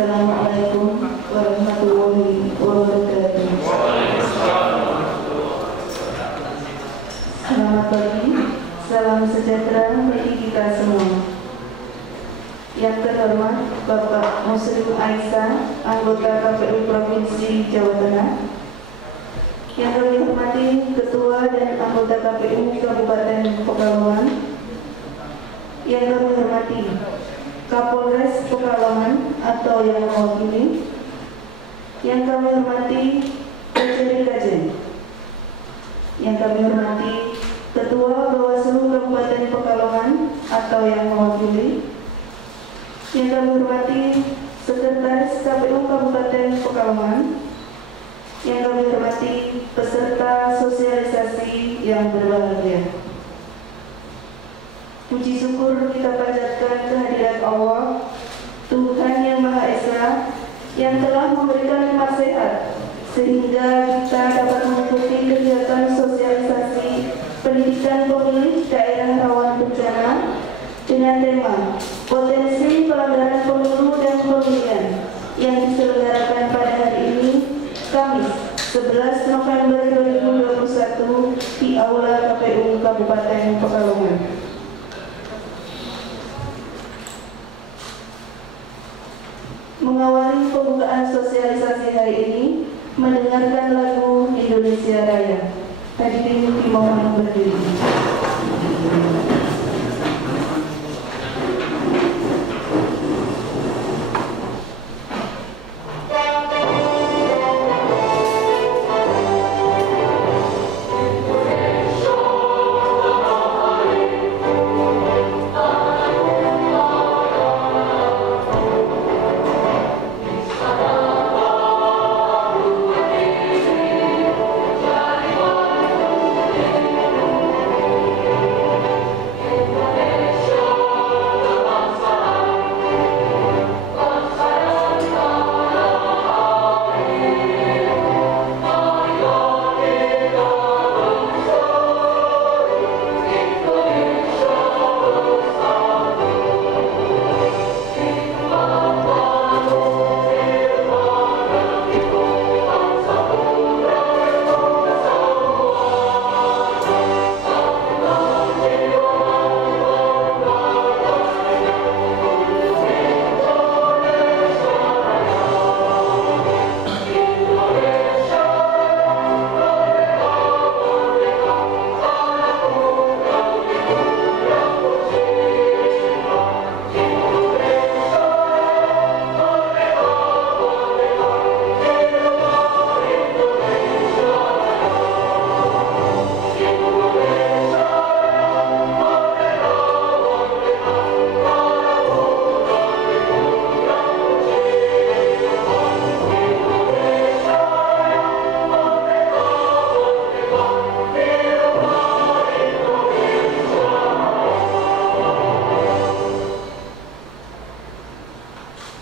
Assalamualaikum warahmatullahi wabarakatuh. Selamat pagi, salam sejahtera bagi kita semua. Yang terhormat Bapak Muslim Aisyah, anggota KPU Provinsi Jawa Tengah. Yang kami hormati Ketua dan anggota KPU Kabupaten Pekalongan. Yang kami hormati Kapolres Pekalongan atau yang mewakili. Yang kami hormati Kajen. Yang kami hormati Ketua Bawaslu Kabupaten Pekalongan atau yang mewakili. Yang kami hormati Sekretaris KPU Kabupaten Pekalongan. Yang kami hormati peserta sosialisasi yang berbahagia. Puji syukur kita panjatkan kehadirat Allah, Tuhan Yang Maha Esa, yang telah memberikan nikmat sehat, sehingga kita dapat mengikuti kegiatan sosialisasi pendidikan pemilih daerah rawan bencana dengan tema Potensi Pelanggaran Pemilu dan Pemilihan yang diselenggarakan pada hari ini, Kamis 11 November 2021 di Aula KPU Kabupaten Pekalongan. Mengawali pembukaan sosialisasi hari ini, mendengarkan lagu Indonesia Raya. Hadirin dimohon berdiri.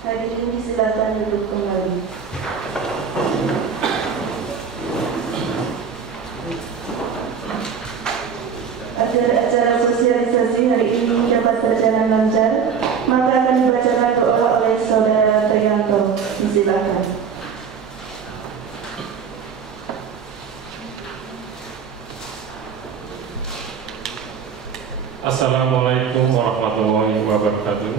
Hadirin disilakan duduk kembali. Agar acara sosialisasi hari ini dapat berjalan lancar, maka akan dibacakan doa oleh Saudara Trianto. Disilakan. Assalamualaikum warahmatullahi wabarakatuh.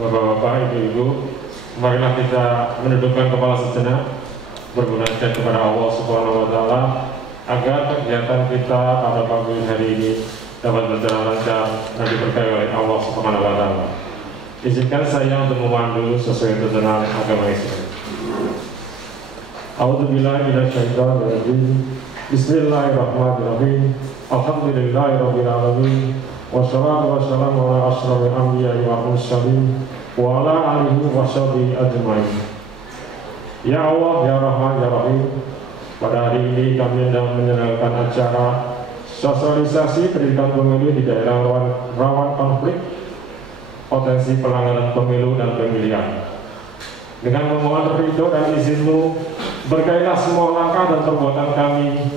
Bapak-bapak, ibu-ibu, marilah kita menundukkan kepala sejenak, bermunajat kepada Allah Subhanahu wa Ta'ala agar kegiatan kita pada pagi hari ini dapat berjalan lancar dan diberkahi oleh Allah Subhanahu wa Ta'ala. Izinkan saya untuk memandu sesuai tuntunan agama Islam. A'udzubillahi minasyaitonirrajim. Bismillahirrahmanirrahim. Alhamdulillahirabbil alamin. Wassalatu wassalamu ala asyrofil anbiya'i wal mursalin wa ala alihi washabihi ajmain. Ya Allah, ya Rahman, ya Rahim, pada hari ini kami sedang menyelenggarakan acara sosialisasi pendidikan pemilu di daerah rawan konflik, potensi pelanggaran pemilu dan pemilihan. Dengan memohon ridho dan izin-Mu, berkailah semua langkah dan perbuatan kami,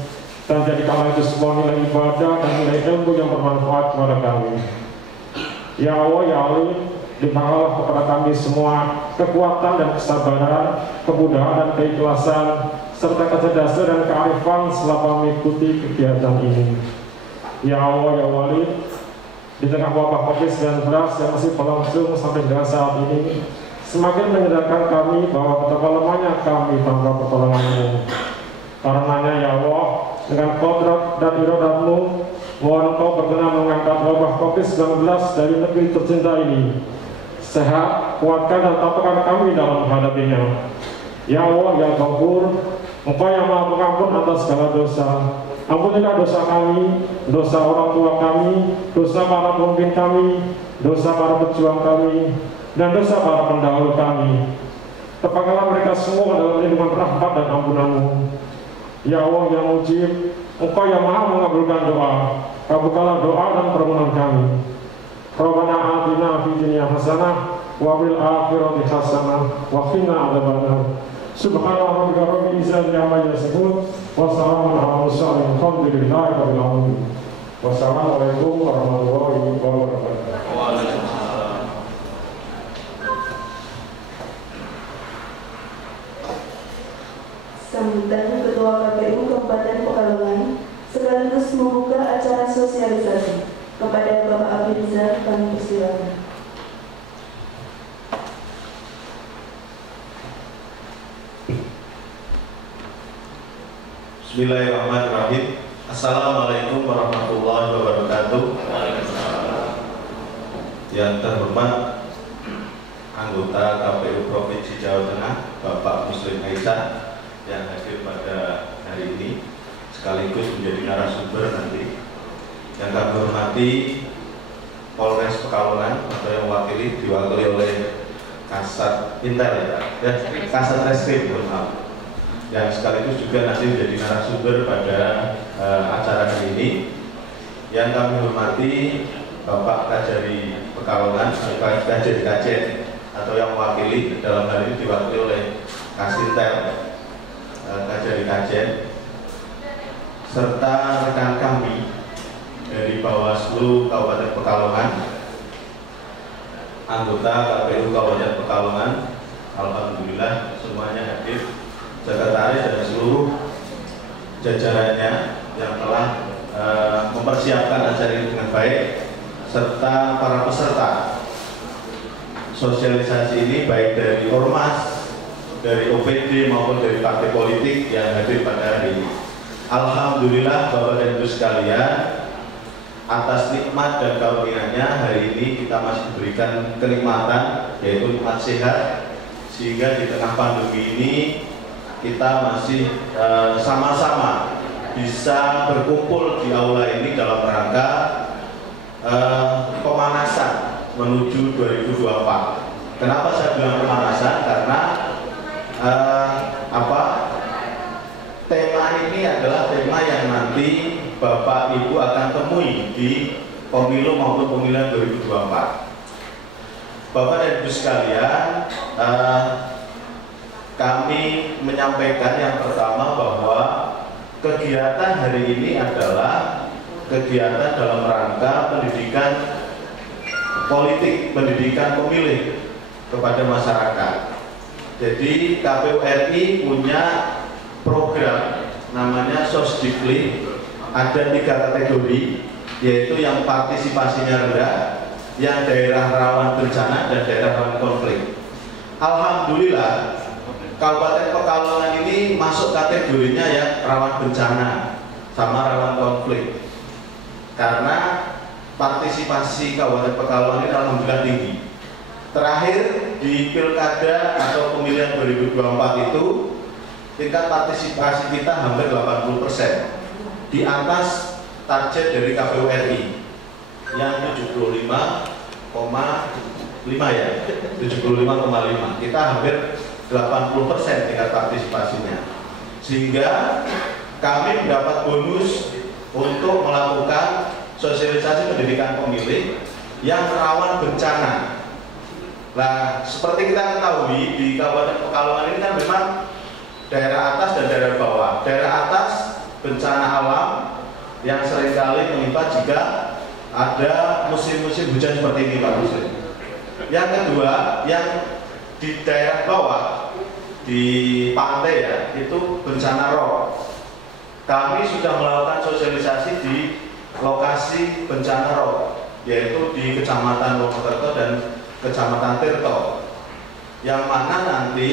dan jadikanlah itu semua nilai ibadah dan nilai ilmu yang bermanfaat kepada kami. Ya Allah, ya Alim, Limpahkanlah kepada kami semua kekuatan dan kesabaran, kemudahan dan keikhlasan, serta kecerdasan dan kearifan selama mengikuti kegiatan ini. Ya Allah, ya Wali, di tengah wabah COVID-19 yang masih berlangsung sampai dengan saat ini, semakin menyadarkan kami bahwa betapa lemahnya kami tanpa pertolongan-Mu. Karenanya ya Allah, dengan kodrat dan iradat-Mu, mohon Engkau berkenan mengangkat wabah COVID-19 dari negeri tercinta ini. Sehat, kuatkan dan tampakkan kami dalam menghadapinya. Ya Allah, ya Ghafur, Engkau yang Maha Pengampun atas segala dosa. Ampunilah dosa kami, dosa orang tua kami, dosa para pemimpin kami, dosa para pejuang kami, dan dosa para pendahulu kami. Tepatkanlah mereka semua dalam lindungan rahmat dan ampunan-Mu. Ya Allah yang mujib, Engkau yang Maha mengabulkan doa, kabulkanlah doa dan permohonan kami. Rabbana atina fid dunya hasanah wa fil akhirati hasanah wa qina adzabannar. Subhana rabbika rabbil izzati amma yasifun wa salamun alal mursalin walhamdulillahi rabbil alamin. Wassalamualaikum warahmatullahi wabarakatuh. Waalaikumsalam. Sambutan Ketua KPU Kabupaten Pekalongan sekaligus membuka acara sosialisasi. Kepada Bapak Abrizal kami persilakan. Bismillahirrahmanirrahim. Assalamualaikum warahmatullahi wabarakatuh. Yang terhormat anggota KPU Provinsi Jawa Tengah, Bapak Muslim Aisyah yang hadir pada hari ini, sekaligus menjadi narasumber nanti. Yang kami hormati Polres Pekalongan atau yang diwakili oleh Kasat Intel ya, Kasat Reskrim, maaf. Yang sekaligus juga nanti menjadi narasumber pada acara hari ini. Yang kami hormati Bapak Kajari Pekalongan, Kajari Kajen atau yang mewakili, dalam hal ini diwakili oleh Kasintel Kajari Kajen, serta rekan kami dari Bawaslu Kabupaten Pekalongan, anggota KPU Kabupaten Pekalongan, alhamdulillah semuanya hadir, sekretaris dan seluruh jajarannya yang telah mempersiapkan acara ini dengan baik, serta para peserta sosialisasi ini baik dari Ormas, dari OPD maupun dari partai politik yang hadir pada hari ini. Alhamdulillah Bapak dan Ibu sekalian, atas nikmat dan karunia-Nya hari ini kita masih diberikan kenikmatan, yaitu nikmat sehat, sehingga di tengah pandemi ini kita masih sama-sama bisa berkumpul di aula ini dalam rangka pemanasan menuju 2024. Kenapa saya bilang pemanasan? Karena tema ini adalah tema yang nanti Bapak Ibu akan temui di pemilu maupun pemilihan 2024. Bapak dan Ibu sekalian, kami menyampaikan yang pertama bahwa kegiatan hari ini adalah kegiatan dalam rangka pendidikan politik, pendidikan pemilih kepada masyarakat. Jadi KPU RI punya program namanya Sosdiklik. Ada 3 kategori, yaitu yang partisipasinya rendah, yang daerah rawan bencana, dan daerah rawan konflik. Alhamdulillah Kabupaten Pekalongan ini masuk kategorinya ya rawan bencana sama rawan konflik, karena partisipasi Kabupaten Pekalongan ini alhamdulillah tinggi. Terakhir di pilkada atau pemilihan 2024 itu tingkat partisipasi kita hampir 80%, di atas target dari KPU RI yang 75,5 ya, 75,5. Kita hampir 80% tingkat partisipasinya, sehingga kami mendapat bonus untuk melakukan sosialisasi pendidikan pemilih yang rawan bencana. Nah, seperti kita ketahui di Kabupaten Pekalongan ini kan memang daerah atas dan daerah bawah. Daerah atas bencana alam yang seringkali menimpa jika ada musim-musim hujan seperti ini, Pak Muslim. Yang kedua, yang di daerah bawah di pantai ya, itu bencana rob. Kami sudah melakukan sosialisasi di lokasi bencana rob, yaitu di Kecamatan Wonokerto dan Kecamatan Tirto. Yang mana nanti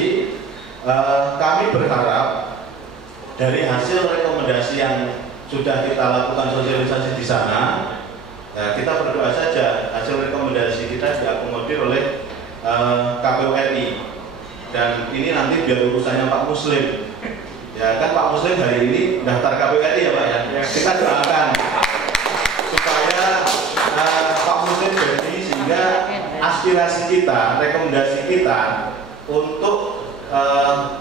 kami berharap dari hasil rekomendasi yang sudah kita lakukan sosialisasi di sana, kita berdoa saja hasil rekomendasi kita diakomodir oleh KPU RI. Dan ini nanti biar urusannya Pak Muslim. Ya kan Pak Muslim hari ini daftar KPU RI ya Pak ya. Kita doakan supaya Pak Muslim jadi, sehingga aspirasi kita, rekomendasi kita untuk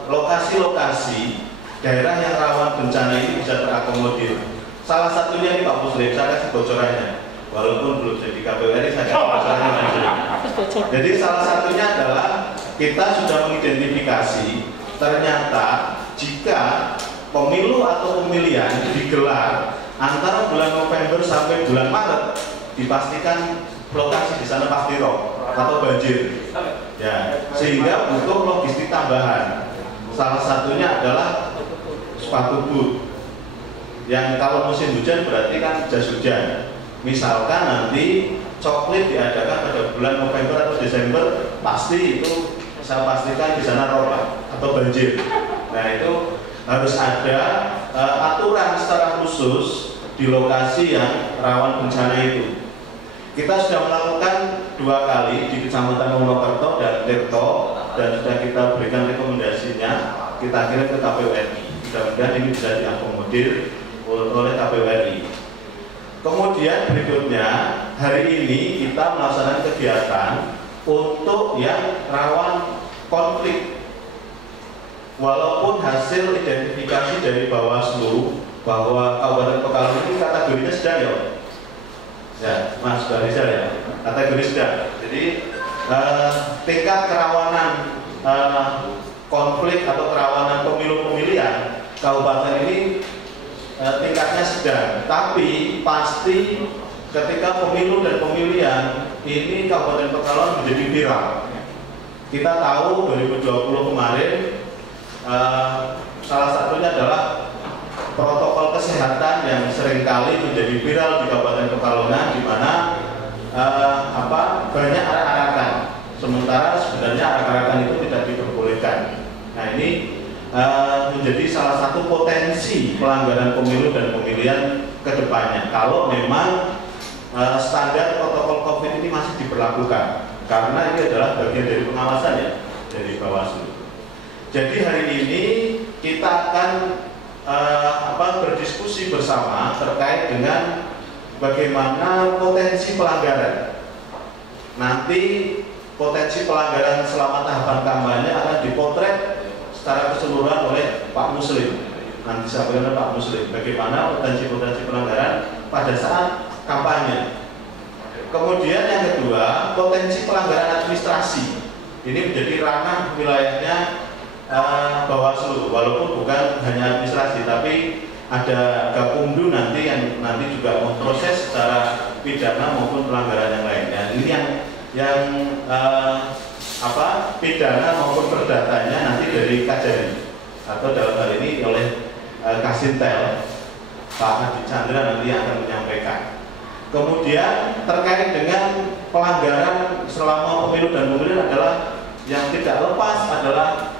lokasi-lokasi daerah yang rawan bencana ini bisa terakomodir. Salah satunya ini Pak Muslim, saya kasih bocorannya. Walaupun belum jadi KPU RI, saya kasih bocorannya Pak Muslim. Jadi salah satunya adalah kita sudah mengidentifikasi ternyata jika pemilu atau pemilihan digelar antara bulan November sampai bulan Maret, dipastikan lokasi di sana pasti rob atau banjir. Ya, sehingga butuh logistik tambahan. Salah satunya adalah sepatu boot. Yang kalau musim hujan berarti kan jas hujan. Misalkan nanti coklit diadakan pada bulan November atau Desember, pasti itu saya pastikan di sana rob atau banjir. Nah itu harus ada aturan secara khusus di lokasi yang rawan bencana itu. Kita sudah melakukan 2 kali di Kecamatan Wonokerto dan Tirto, dan sudah kita berikan rekomendasinya, kita kirim ke KPU RI. Mudah-mudahan ini bisa diakomodir oleh KPU RI. Kemudian berikutnya, hari ini kita melaksanakan kegiatan untuk yang rawan konflik. Walaupun hasil identifikasi dari Bawaslu bahwa Kabupaten Pekalongan ini kategorinya sedang ya, Mas Barisa ya, kategori sedang. Jadi tingkat kerawanan konflik atau kerawanan pemilu-pemilihan kabupaten ini tingkatnya sedang. Tapi pasti ketika pemilu dan pemilihan ini Kabupaten Pekalongan menjadi viral. Kita tahu 2020 kemarin salah satunya adalah protokol kesehatan yang seringkali menjadi viral di Kabupaten Pekalongan, di mana banyak arak-arakan, sementara sebenarnya arak-arakan itu tidak diperbolehkan. Nah ini menjadi salah satu potensi pelanggaran pemilu dan pemilihan ke depannya kalau memang standar protokol COVID ini masih diberlakukan, karena ini adalah bagian dari pengawasan ya dari Bawaslu. Jadi hari ini kita akan berdiskusi bersama terkait dengan bagaimana potensi pelanggaran. Nanti potensi pelanggaran selama tahapan kampanye akan dipotret secara keseluruhan oleh Pak Muslim. Nanti disampaikan oleh Pak Muslim bagaimana potensi-potensi pelanggaran pada saat kampanye. Kemudian yang kedua, potensi pelanggaran administrasi. Ini menjadi ranah wilayahnya Bawaslu, walaupun bukan hanya administrasi, tapi ada Gakumdu nanti yang nanti juga memproses secara pidana maupun pelanggaran yang lainnya. Ini yang pidana maupun perdatanya nanti dari Kajari atau dalam hal ini oleh Kasintel, Pak Adi Chandra nanti yang akan menyampaikan. Kemudian terkait dengan pelanggaran selama pemilu dan pemilihan adalah yang tidak lepas adalah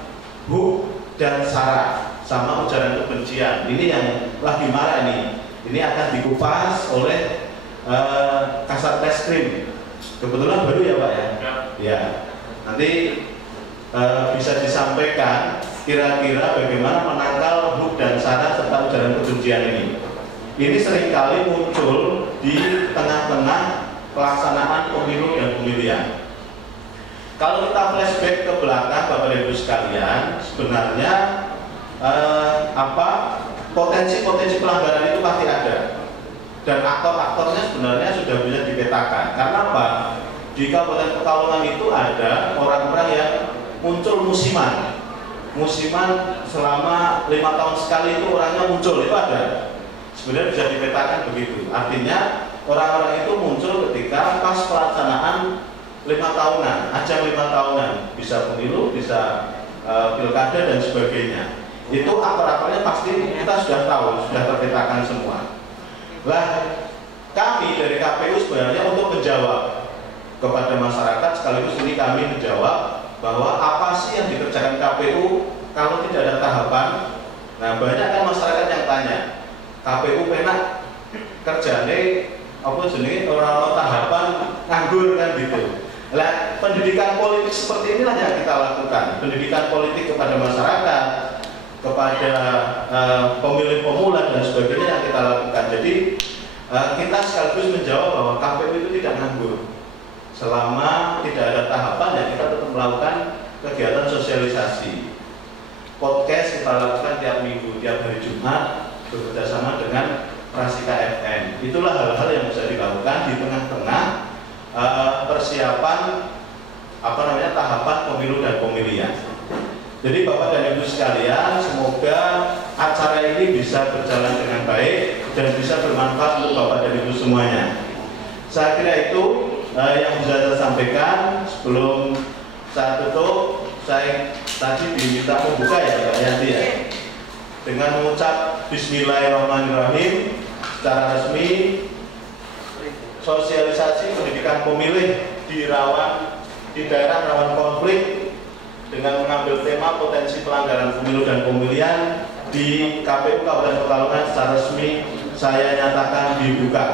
HUK dan SARA sama ujaran kebencian. Ini yang lagi marah ini. Ini akan dikupas oleh Kasat Reskrim. Kebetulan baru ya Pak ya. Ya. Nanti bisa disampaikan kira-kira bagaimana menangkal HUK dan SARA serta ujaran kebencian ini. Ini seringkali muncul di tengah-tengah pelaksanaan pemilu dan pemilihan. Kalau kita flashback ke belakang Bapak Ibu sekalian, sebenarnya potensi-potensi pelanggaran itu pasti ada, dan aktor-aktornya sebenarnya sudah bisa dipetakan. Karena apa? Di Kabupaten Pekalongan itu ada orang-orang yang muncul musiman selama 5 tahun sekali, itu orangnya muncul, itu ada. Sebenarnya bisa dipetakan begitu. Artinya orang-orang itu muncul ketika pas pelaksanaan 5 tahun tahunan, ajang 5 tahunan, bisa pemilu, bisa pilkada dan sebagainya. Itu akar-akarnya pasti kita sudah tahu, sudah terpetakan semua. Lah, kami dari KPU sebenarnya untuk menjawab kepada masyarakat, sekaligus ini kami menjawab bahwa apa sih yang dikerjakan KPU kalau tidak ada tahapan. Nah, banyak kan masyarakat yang tanya, KPU penak kerjane apa jenenge orang tahapan nganggur kan gitu. Nah, pendidikan politik seperti inilah yang kita lakukan, pendidikan politik kepada masyarakat, kepada pemilih pemula dan sebagainya yang kita lakukan. Jadi kita sekaligus menjawab bahwa KPU itu tidak nganggur. Selama tidak ada tahapan ya kita tetap melakukan kegiatan sosialisasi. Podcast kita lakukan tiap minggu, tiap hari Jumat bekerjasama dengan Rasika FM. Itulah hal-hal yang bisa dilakukan di tengah-tengah persiapan tahapan pemilu dan pemilihan. Jadi Bapak dan Ibu sekalian, semoga acara ini bisa berjalan dengan baik dan bisa bermanfaat untuk Bapak dan Ibu semuanya. Saya kira itu yang bisa saya sampaikan. Sebelum saya tutup, saya tadi diminta membuka ya Mbak Yanti ya, dengan mengucap Bismillahirrahmanirrahim. Secara resmi, sosialisasi pendidikan pemilih di daerah rawan konflik dengan mengambil tema potensi pelanggaran pemilu dan pemilihan di KPU Kabupaten Pekalongan secara resmi saya nyatakan dibuka.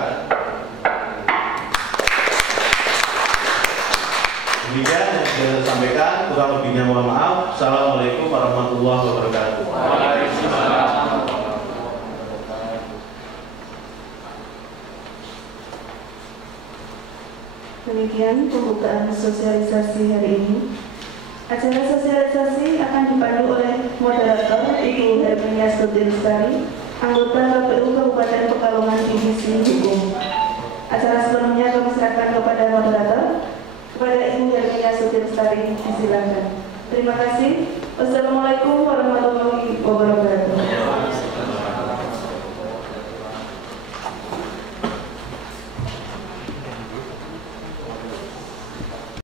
Demikian yang sudah saya sampaikan, kurang lebihnya mohon maaf. Assalamualaikum warahmatullahi wabarakatuh. Demikian pembukaan sosialisasi hari ini. Acara sosialisasi akan dipandu oleh moderator Ibu Herminia Stuti Lestari, anggota KPU Kabupaten Pekalongan Divisi Hukum. Acara sebelumnya kami serahkan kepada moderator, kepada Ibu Herminia Stuti Lestari, disilakan. Terima kasih. Wassalamualaikum warahmatullahi wabarakatuh.